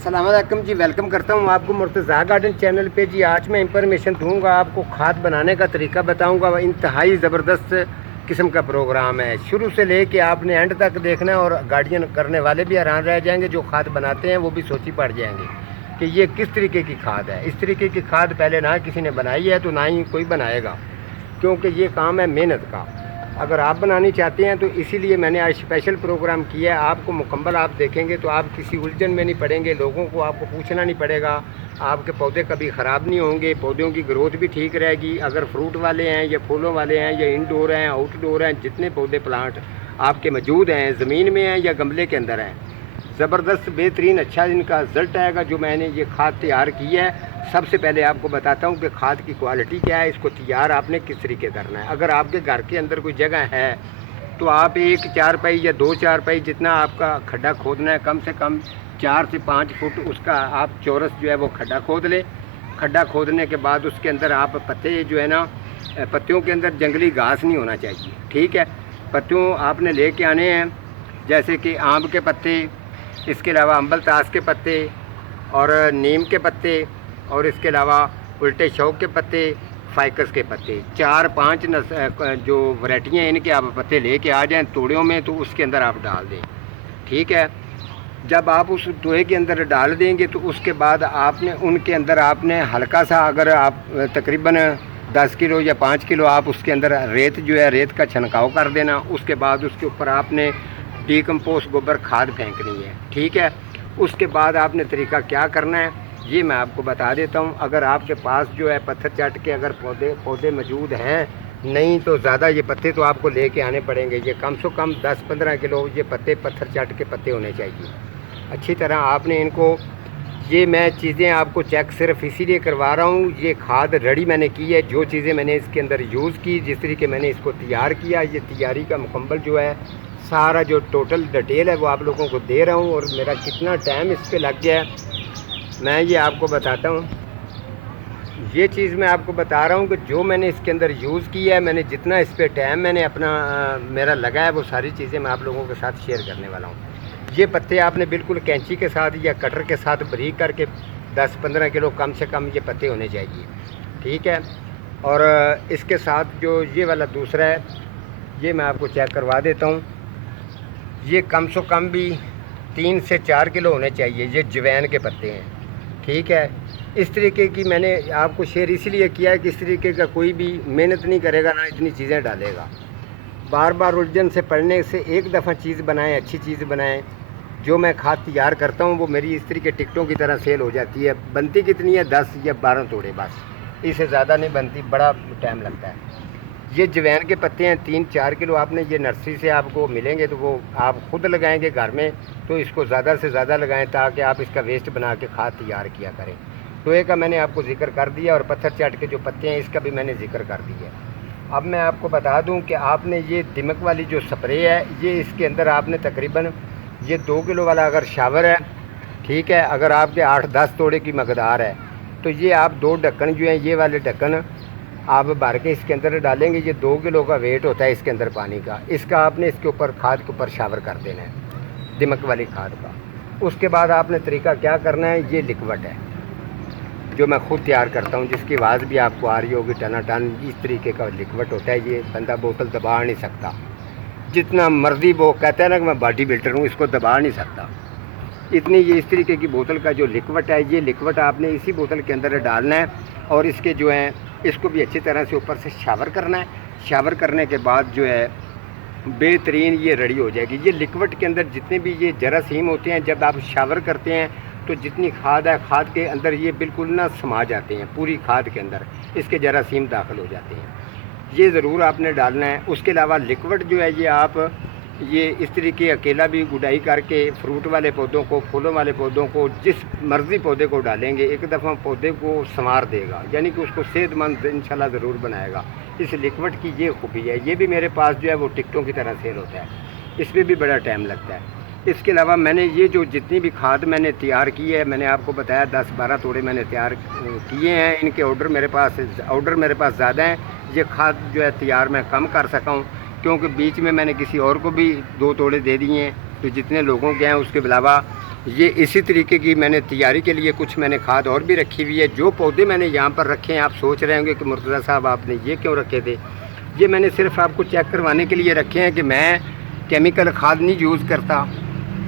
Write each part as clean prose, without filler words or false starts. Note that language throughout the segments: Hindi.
अस्सलाम वालेकुम जी, वेलकम करता हूँ आपको मुर्तज़ा गार्डन चैनल पे जी। आज मैं इंफॉर्मेशन दूंगा आपको, खाद बनाने का तरीका बताऊंगा। इंतहाई ज़बरदस्त किस्म का प्रोग्राम है, शुरू से लेके आपने एंड तक देखना है और गार्डियन करने वाले भी हैरान रह जाएंगे। जो खाद बनाते हैं वो भी सोची पड़ जाएंगे कि ये किस तरीके की खाद है। इस तरीके की खाद पहले ना किसी ने बनाई है तो ना ही कोई बनाएगा, क्योंकि ये काम है मेहनत का। अगर आप बनानी चाहते हैं तो इसीलिए मैंने आज स्पेशल प्रोग्राम किया है। आपको मुकम्मल आप देखेंगे तो आप किसी उलझन में नहीं पड़ेंगे, लोगों को आपको पूछना नहीं पड़ेगा, आपके पौधे कभी ख़राब नहीं होंगे, पौधों की ग्रोथ भी ठीक रहेगी। अगर फ्रूट वाले हैं या फूलों वाले हैं या इंडोर हैं आउटडोर हैं, जितने पौधे प्लांट आपके मौजूद हैं, ज़मीन में हैं या गमले के अंदर हैं, ज़बरदस्त बेहतरीन अच्छा इनका रिज़ल्ट आएगा। जो मैंने ये खाद तैयार की है, सबसे पहले आपको बताता हूँ कि खाद की क्वालिटी क्या है, इसको तैयार आपने किस तरीके करना है। अगर आपके घर के अंदर कोई जगह है तो आप 1 4 या 2 4 जितना आपका खड्डा खोदना है, कम से कम 4 से 5 फुट उसका आप चौरस जो है वो खड्डा खोद ले। खड्डा खोदने के बाद उसके अंदर आप पत्ते जो है ना, पत्तियों के अंदर जंगली घास नहीं होना चाहिए, ठीक है। पत्तियों आपने लेके आने हैं, जैसे कि आम के पत्ते, इसके अलावा अम्बल ताश के पत्ते और नीम के पत्ते, और इसके अलावा उल्टे शौक के पत्ते, फाइकस के पत्ते, 4-5 जो वैरायटियाँ इनके आप पत्ते लेके आ जाएं तोड़ियों में, तो उसके अंदर आप डाल दें, ठीक है। जब आप उस टोए के अंदर डाल देंगे तो उसके बाद आपने उनके अंदर आपने हल्का सा, अगर आप तकरीबन 10 किलो या 5 किलो आप उसके अंदर रेत जो है, रेत का छनकाव कर देना। उसके बाद उसके ऊपर आपने डीकम्पोस्ट गोबर खाद फेंकनी है, ठीक है। उसके बाद आपने तरीका क्या करना है ये मैं आपको बता देता हूँ। अगर आपके पास जो है पत्थर चाट के अगर पौधे मौजूद हैं, नहीं तो ज़्यादा ये पत्ते तो आपको लेके आने पड़ेंगे। ये कम से कम 10-15 किलो ये पत्ते पत्थर चाट के पत्ते होने चाहिए। अच्छी तरह आपने इनको, ये मैं चीज़ें आपको चेक सिर्फ इसीलिए करवा रहा हूँ, ये खाद रेडी मैंने की है। जो चीज़ें मैंने इसके अंदर यूज़ की, जिस तरीके मैंने इसको तैयार किया, ये तैयारी का मुकम्मल जो है सारा जो टोटल डिटेल है वो आप लोगों को दे रहा हूँ। और मेरा कितना टाइम इस पर लग गया है मैं ये आपको बताता हूँ। ये चीज़ मैं आपको बता रहा हूँ कि जो मैंने इसके अंदर यूज़ किया है, मैंने जितना इस पर टाइम मैंने अपना मेरा लगा है, वो सारी चीज़ें मैं आप लोगों के साथ शेयर करने वाला हूँ। ये पत्ते आपने बिल्कुल कैंची के साथ या कटर के साथ बारीक करके 10-15 किलो कम से कम ये पत्ते होने चाहिए, ठीक है। और इसके साथ जो ये वाला दूसरा है ये मैं आपको चेक करवा देता हूँ। ये कम से कम भी 3 से 4 किलो होने चाहिए। ये जवैन के पत्ते हैं, ठीक है। इस तरीके की मैंने आपको शेयर इसलिए किया है कि इस तरीके का कोई भी मेहनत नहीं करेगा ना इतनी चीज़ें डालेगा। बार बार उलझन से पढ़ने से एक दफ़ा चीज़ बनाएं, अच्छी चीज़ बनाएं। जो मैं खाद तैयार करता हूँ वो मेरी इस तरीके टिकटों की तरह सेल हो जाती है। बनती कितनी है, 10 या 12 तोड़े बस, इससे ज़्यादा नहीं बनती, बड़ा टाइम लगता है। ये जवैन के पत्ते हैं 3-4 किलो आपने, ये नर्सरी से आपको मिलेंगे तो वो आप ख़ुद लगाएंगे घर में, तो इसको ज़्यादा से ज़्यादा लगाएं ताकि आप इसका वेस्ट बना के खाद तैयार किया करें। टोए का मैंने आपको जिक्र कर दिया और पत्थर चाट के जो पत्ते हैं इसका भी मैंने जिक्र कर दिया। अब मैं आपको बता दूं कि आपने ये दिमक वाली जो स्प्रे है, ये इसके अंदर आपने तकरीबन ये 2 किलो वाला अगर शावर है, ठीक है, अगर आपके 8-10 तोड़े की मकदार है तो ये आप 2 ढक्कन जो हैं, ये वाले ढक्कन आप भर के इसके अंदर डालेंगे। ये 2 किलो का वेट होता है इसके अंदर पानी का। इसका आपने इसके ऊपर खाद के ऊपर शावर कर देना है, दिमक वाली खाद का। उसके बाद आपने तरीका क्या करना है, ये लिक्विड है जो मैं खुद तैयार करता हूँ, जिसकी आवाज़ भी आपको आ रही होगी टनाटन। इस तरीके का लिक्विड होता है, ये बंदा बोतल दबा नहीं सकता, जितना मर्जी वो कहता है ना कि मैं बॉडी बिल्डर हूँ, इसको दबा नहीं सकता। इतनी ये इस तरीके की बोतल का जो लिक्विड है, ये लिक्विड आपने इसी बोतल के अंदर डालना है और इसके जो है इसको भी अच्छी तरह से ऊपर से शावर करना है। शावर करने के बाद जो है बेहतरीन ये रेडी हो जाएगी। ये लिक्विड के अंदर जितने भी ये जरासीम होते हैं, जब आप शावर करते हैं तो जितनी खाद है, खाद के अंदर ये बिल्कुल ना समा जाते हैं, पूरी खाद के अंदर इसके जरासीम दाखिल हो जाते हैं। ये ज़रूर आपने डालना है। उसके अलावा लिक्विड जो है ये आप ये इस तरीके अकेला भी गुडाई करके फ्रूट वाले पौधों को, फूलों वाले पौधों को, जिस मर्ज़ी पौधे को डालेंगे, एक दफ़ा पौधे को संवार देगा, यानी कि उसको सेहतमंद इंशाल्लाह ज़रूर बनाएगा। इस लिक्विड की ये खूबी है। ये भी मेरे पास जो है वो टिकटों की तरह सेल होता है, इसमें भी बड़ा टाइम लगता है। इसके अलावा मैंने ये जो जितनी भी खाद मैंने तैयार की है, मैंने आपको बताया 10-12 तोड़े मैंने तैयार किए हैं। इनके ऑर्डर मेरे पास ज़्यादा हैं। ये खाद जो है तैयार मैं कम कर सका हूँ, क्योंकि बीच में मैंने किसी और को भी 2 तोड़े दे दिए हैं। तो जितने लोगों के हैं उसके अलावा ये इसी तरीके की मैंने तैयारी के लिए कुछ मैंने खाद और भी रखी हुई है। जो पौधे मैंने यहाँ पर रखे हैं, आप सोच रहे होंगे कि मुर्तज़ा साहब आपने ये क्यों रखे थे, ये मैंने सिर्फ आपको चेक करवाने के लिए रखे हैं कि मैं केमिकल खाद नहीं यूज़ करता।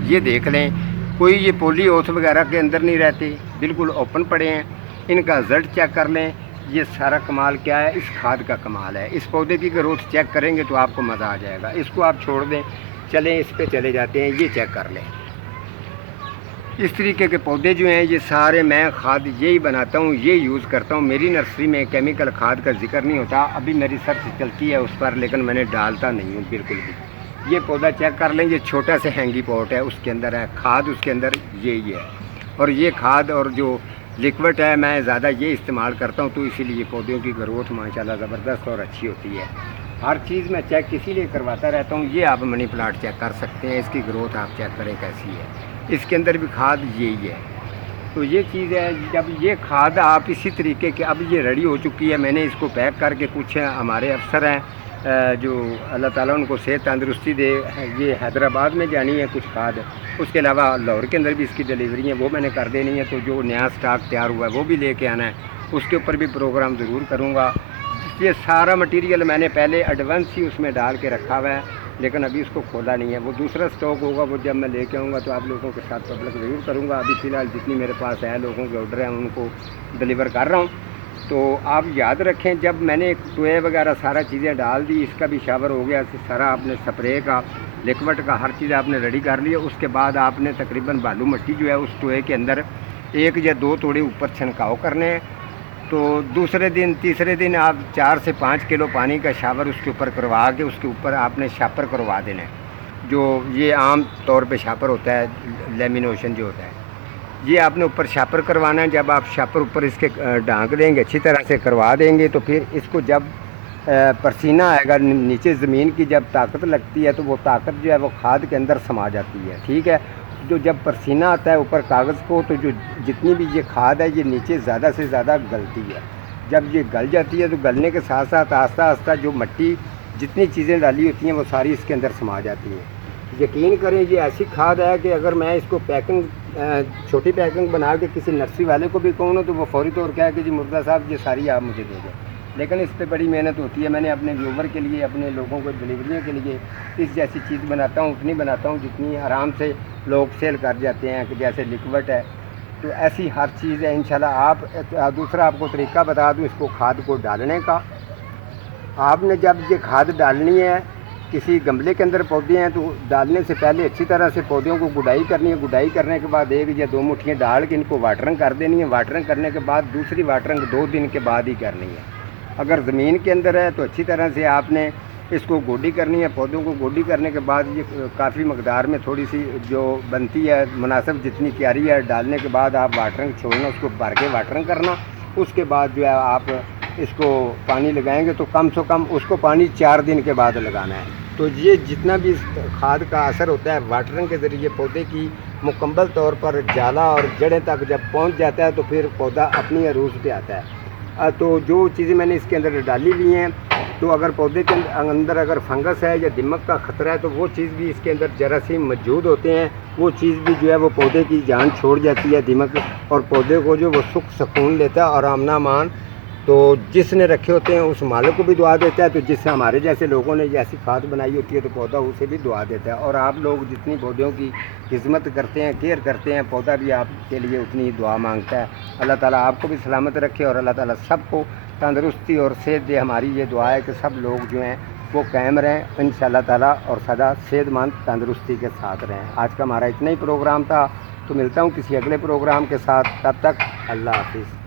ये देख लें, कोई ये पोली ओथ वगैरह के अंदर नहीं रहती, बिल्कुल ओपन पड़े हैं। इनका रिजल्ट चेक कर लें। ये सारा कमाल क्या है, इस खाद का कमाल है। इस पौधे की ग्रोथ चेक करेंगे तो आपको मज़ा आ जाएगा। इसको आप छोड़ दें, चलें इस पे चले जाते हैं, ये चेक कर लें। इस तरीके के पौधे जो हैं ये सारे मैं खाद यही बनाता हूँ, ये यूज़ करता हूँ। मेरी नर्सरी में केमिकल खाद का जिक्र नहीं होता। अभी मेरी सर्च चलती है उस पर, लेकिन मैंने डालता नहीं हूँ बिल्कुल भी। ये पौधा चेक कर लें, ये छोटा सा हैंगी पॉट है, उसके अंदर है खाद, उसके अंदर यही है। और ये खाद और जो लिक्विड है मैं ज़्यादा ये इस्तेमाल करता हूँ, तो इसीलिए पौधों की ग्रोथ माशाल्लाह ज़बरदस्त और अच्छी होती है। हर चीज़ मैं चेक इसीलिए करवाता रहता हूँ। ये आप मनी प्लांट चेक कर सकते हैं, इसकी ग्रोथ आप चेक करें कैसी है। इसके अंदर भी खाद यही है। तो ये चीज़ है, जब ये खाद आप इसी तरीके के, अब ये रेडी हो चुकी है, मैंने इसको पैक करके, कुछ हमारे अफसर हैं जो अल्लाह ताला उनको सेहत तंदरुस्ती दे, ये हैदराबाद में जानी है कुछ खाद, उसके अलावा लाहौर के अंदर भी इसकी डिलीवरी है, वो मैंने कर देनी है। तो जो नया स्टॉक तैयार हुआ है वो भी लेके आना है, उसके ऊपर भी प्रोग्राम ज़रूर करूँगा। ये सारा मटेरियल मैंने पहले एडवांस ही उसमें डाल के रखा हुआ है, लेकिन अभी उसको खोला नहीं है। वो दूसरा स्टॉक होगा, वो जब मैं लेके आऊँगा तो आप लोगों के साथ पब्लिक ज़रूर करूँगा। अभी फ़िलहाल जितनी मेरे पास है लोगों के ऑर्डर हैं उनको डिलीवर कर रहा हूँ। तो आप याद रखें, जब मैंने टोए वगैरह सारा चीज़ें डाल दी, इसका भी शावर हो गया, सारा आपने स्प्रे का, लिक्विड का, हर चीज़ आपने रेडी कर लिया। उसके बाद आपने तकरीबन बालू मिट्टी जो है उस टोए के अंदर 1 या 2 तोड़े ऊपर छिड़काव करने हैं। तो दूसरे दिन तीसरे दिन आप 4 से 5 किलो पानी का शावर उसके ऊपर करवा के उसके ऊपर आपने शापर करवा देना है। जो ये आम तौर पे शापर होता है, लेमिनेशन जो होता है, ये आपने ऊपर शापर करवाना है। जब आप शापर ऊपर इसके ढांक देंगे, अच्छी तरह से करवा देंगे, तो फिर इसको जब पसीना आएगा नीचे ज़मीन की, जब ताकत लगती है तो वो ताकत जो है वो खाद के अंदर समा जाती है। ठीक है, जो जब पसीना आता है ऊपर कागज़ को, तो जो जितनी भी ये खाद है ये नीचे ज़्यादा से ज़्यादा गलती है। जब ये गल जाती है तो गलने के साथ साथ आस्ता आस्ता जो मिट्टी जितनी चीज़ें डाली होती हैं वो सारी इसके अंदर समा जाती हैं। यकीन करें, ये ऐसी खाद है कि अगर मैं इसको पैकिंग छोटी पैकिंग बना के किसी नर्सरी वाले को भी कहूँ ना, तो वो फौरी तौर क्या है कि जी मुर्तज़ा साहब ये सारी आप मुझे दे दें। लेकिन इस पर बड़ी मेहनत होती है। मैंने अपने व्यूवर के लिए, अपने लोगों को डिलीवरियों के लिए इस जैसी चीज़ बनाता हूँ, उतनी बनाता हूँ जितनी आराम से लोग सेल कर जाते हैं, कि जैसे लिक्विड है, तो ऐसी हर चीज़ है इंशाल्लाह। आप दूसरा आपको तरीका बता दूँ इसको खाद को डालने का। आपने जब ये खाद डालनी है, किसी गमले के अंदर पौधे हैं, तो डालने से पहले अच्छी तरह से पौधों को गुडाई करनी है। गुडाई करने के बाद 1 या 2 मुट्ठियाँ डाल के इनको वाटरिंग कर देनी है। वाटरिंग करने के बाद दूसरी वाटरिंग 2 दिन के बाद ही करनी है। अगर ज़मीन के अंदर है तो अच्छी तरह से आपने इसको गोडी करनी है। पौधों को गोडी करने के बाद ये काफ़ी मकदार में थोड़ी सी जो बनती है मुनासिब जितनी क्यारी है, डालने के बाद आप वाटरिंग छोड़ना, उसको भर के वाटरिंग करना। उसके बाद जो है आप इसको पानी लगाएंगे तो कम से कम उसको पानी 4 दिन के बाद लगाना है। तो ये जितना भी खाद का असर होता है वाटरिंग के ज़रिए पौधे की मुकम्मल तौर पर जाला और जड़ें तक जब पहुंच जाता है तो फिर पौधा अपनी अरूज पे आता है। तो जो चीज़ें मैंने इसके अंदर डाली हुई हैं, तो अगर पौधे के अंदर अगर फंगस है या दीमक का ख़तरा है तो वो चीज़ भी इसके अंदर जरासीम मौजूद होते हैं। वो चीज़ भी जो है वो पौधे की जान छोड़ जाती है, दीमक, और पौधे को जो वो सुख सुकून लेता है और आमना-मान। तो जिसने रखे होते हैं उस मालिक को भी दुआ देता है। तो जिससे हमारे जैसे लोगों ने जैसी खाद बनाई होती है तो पौधा उसे भी दुआ देता है। और आप लोग जितनी पौधों की खिदमत करते हैं, केयर करते हैं, पौधा भी आपके लिए उतनी ही दुआ मांगता है। अल्लाह ताला आपको भी सलामत रखे और अल्लाह ताला सबको तंदरुस्ती और सेहत दे। हमारी ये दुआ है कि सब लोग जो हैं वो कायम रहें इंशाअल्लाह ताला और सदा सेहतमंद तंदरुस्ती के साथ रहें। आज का हमारा इतना ही प्रोग्राम था, तो मिलता हूँ किसी अगले प्रोग्राम के साथ। तब तक अल्लाह हाफिज़।